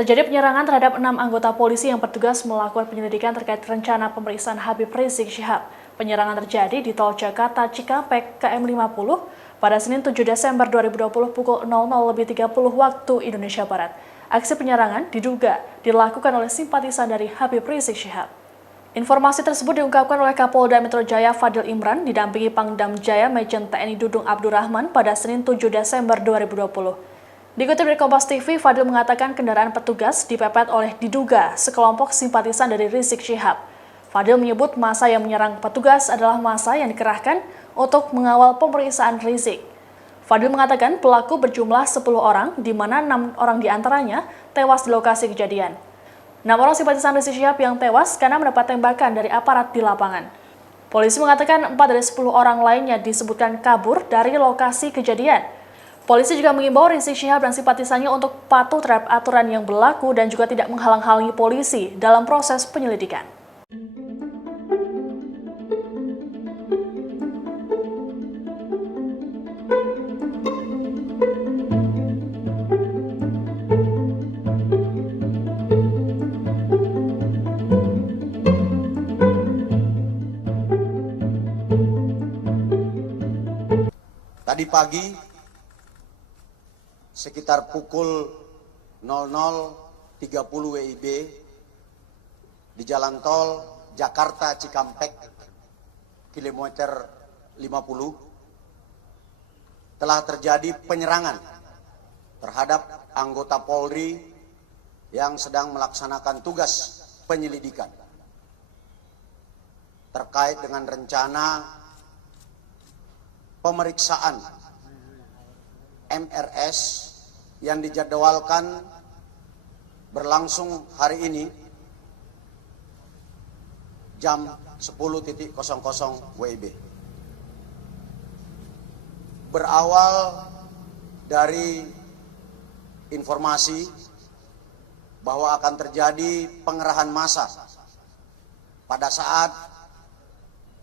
Terjadi penyerangan terhadap 6 anggota polisi yang bertugas melakukan penyelidikan terkait rencana pemeriksaan Habib Rizik Syihab. Penyerangan terjadi di Tol Jakarta Cikampek KM 50 pada Senin 7 Desember 2020 pukul 00.30 waktu Indonesia Barat. Aksi penyerangan diduga dilakukan oleh simpatisan dari Habib Rizik Syihab. Informasi tersebut diungkapkan oleh Kapolda Metro Jaya Fadil Imran didampingi Pangdam Jaya Majen TNI Dudung Abdurrahman pada Senin 7 Desember 2020. Dikutip dari Kompas TV, Fadil mengatakan kendaraan petugas dipepet oleh diduga sekelompok simpatisan dari Rizik Syihab. Fadil menyebut massa yang menyerang petugas adalah massa yang dikerahkan untuk mengawal pemeriksaan Rizik. Fadil mengatakan pelaku berjumlah 10 orang, di mana 6 orang diantaranya tewas di lokasi kejadian. 6 orang simpatisan Rizik Syihab yang tewas karena mendapat tembakan dari aparat di lapangan. Polisi mengatakan 4 dari 10 orang lainnya disebutkan kabur dari lokasi kejadian. Polisi juga mengimbau Rizik Syihab dan simpatisannya untuk patuh terhadap aturan yang berlaku dan juga tidak menghalang-halangi polisi dalam proses penyelidikan. Tadi pagi sekitar pukul 00.30 WIB di jalan tol Jakarta Cikampek kilometer 50 telah terjadi penyerangan terhadap anggota Polri yang sedang melaksanakan tugas penyelidikan terkait dengan rencana pemeriksaan MRS yang dijadwalkan berlangsung hari ini jam 10.00 WIB. Berawal dari informasi bahwa akan terjadi pengerahan massa pada saat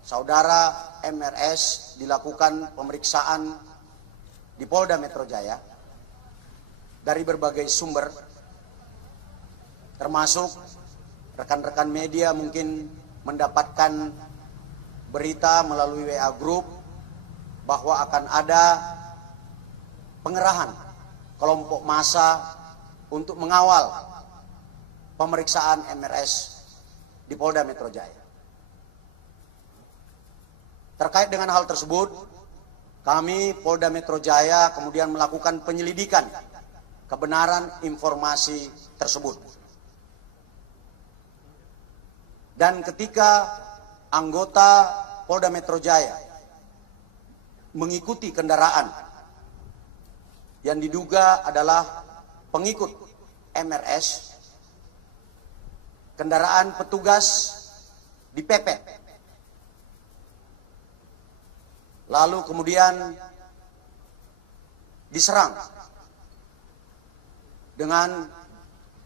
saudara MRS dilakukan pemeriksaan di Polda Metro Jaya dari berbagai sumber, termasuk rekan-rekan media mungkin mendapatkan berita melalui WA Group bahwa akan ada pengerahan kelompok massa untuk mengawal pemeriksaan MRS di Polda Metro Jaya. Terkait dengan hal tersebut, kami Polda Metro Jaya kemudian melakukan penyelidikan kebenaran informasi tersebut. Dan ketika anggota Polda Metro Jaya mengikuti kendaraan yang diduga adalah pengikut MRS, kendaraan petugas dipepet. Lalu kemudian diserang dengan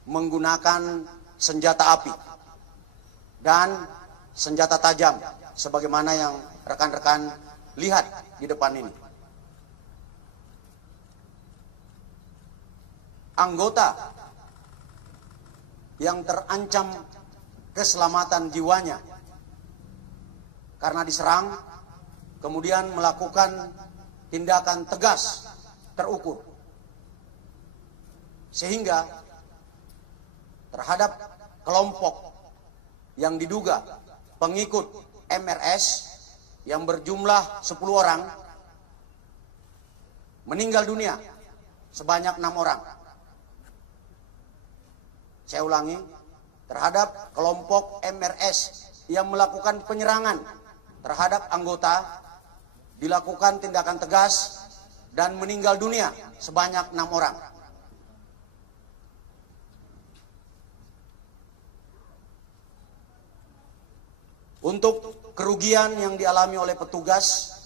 menggunakan senjata api dan senjata tajam sebagaimana yang rekan-rekan lihat di depan ini. Anggota yang terancam keselamatan jiwanya karena diserang kemudian melakukan tindakan tegas terukur sehingga terhadap kelompok yang diduga pengikut MRS yang berjumlah 10 orang meninggal dunia sebanyak 6 orang. Saya ulangi, terhadap kelompok MRS yang melakukan penyerangan terhadap anggota dilakukan tindakan tegas dan meninggal dunia sebanyak 6 orang. Untuk kerugian yang dialami oleh petugas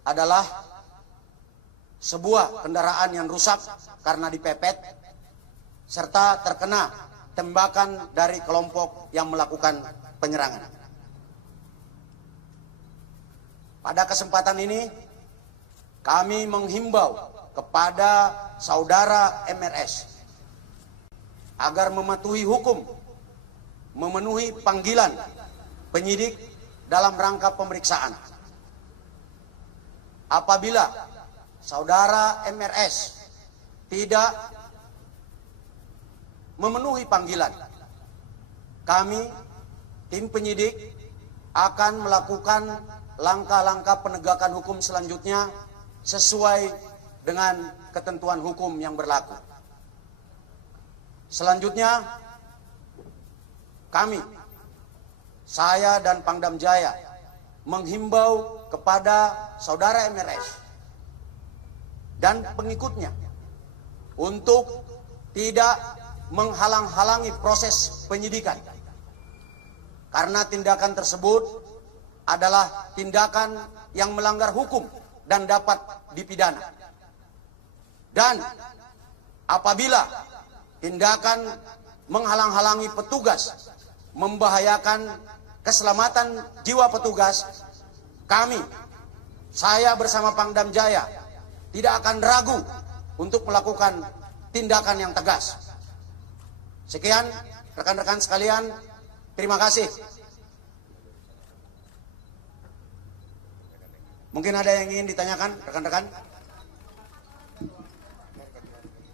adalah sebuah kendaraan yang rusak karena dipepet serta terkena tembakan dari kelompok yang melakukan penyerangan. Pada kesempatan ini kami menghimbau kepada saudara MRS agar mematuhi hukum, memenuhi panggilan penyidik dalam rangka pemeriksaan. Apabila saudara MRS tidak memenuhi panggilan, kami, tim penyidik, akan melakukan langkah-langkah penegakan hukum selanjutnya sesuai dengan ketentuan hukum yang berlaku. Selanjutnya, kami, saya dan Pangdam Jaya, menghimbau kepada saudara MRS dan pengikutnya untuk tidak menghalang-halangi proses penyidikan. Karena tindakan tersebut adalah tindakan yang melanggar hukum dan dapat dipidana. Dan apabila tindakan menghalang-halangi petugas, membahayakan keselamatan jiwa petugas, kami, saya bersama Pangdam Jaya, tidak akan ragu untuk melakukan tindakan yang tegas. Sekian, rekan-rekan sekalian, terima kasih. Mungkin ada yang ingin ditanyakan, rekan-rekan?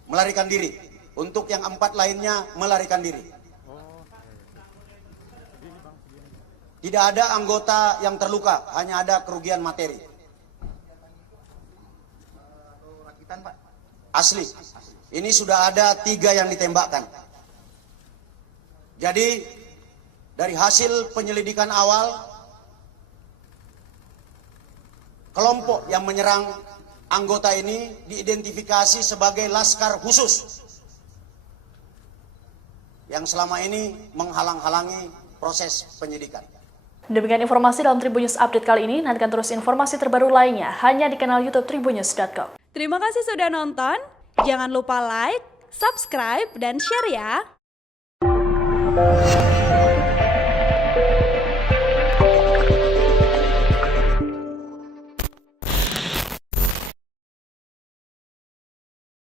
Melarikan diri. Untuk yang 4 lainnya, melarikan diri. Tidak ada anggota yang terluka, hanya ada kerugian materi. Asli. Ini sudah ada 3 yang ditembakkan. Jadi, dari hasil penyelidikan awal, kelompok yang menyerang anggota ini diidentifikasi sebagai Laskar Khusus yang selama ini menghalang-halangi proses penyidikan. Demikian informasi dalam Tribun News Update kali ini. Nantikan terus informasi terbaru lainnya hanya di kanal YouTube tribunnews.com. Terima kasih sudah nonton. Jangan lupa like, subscribe, dan share ya.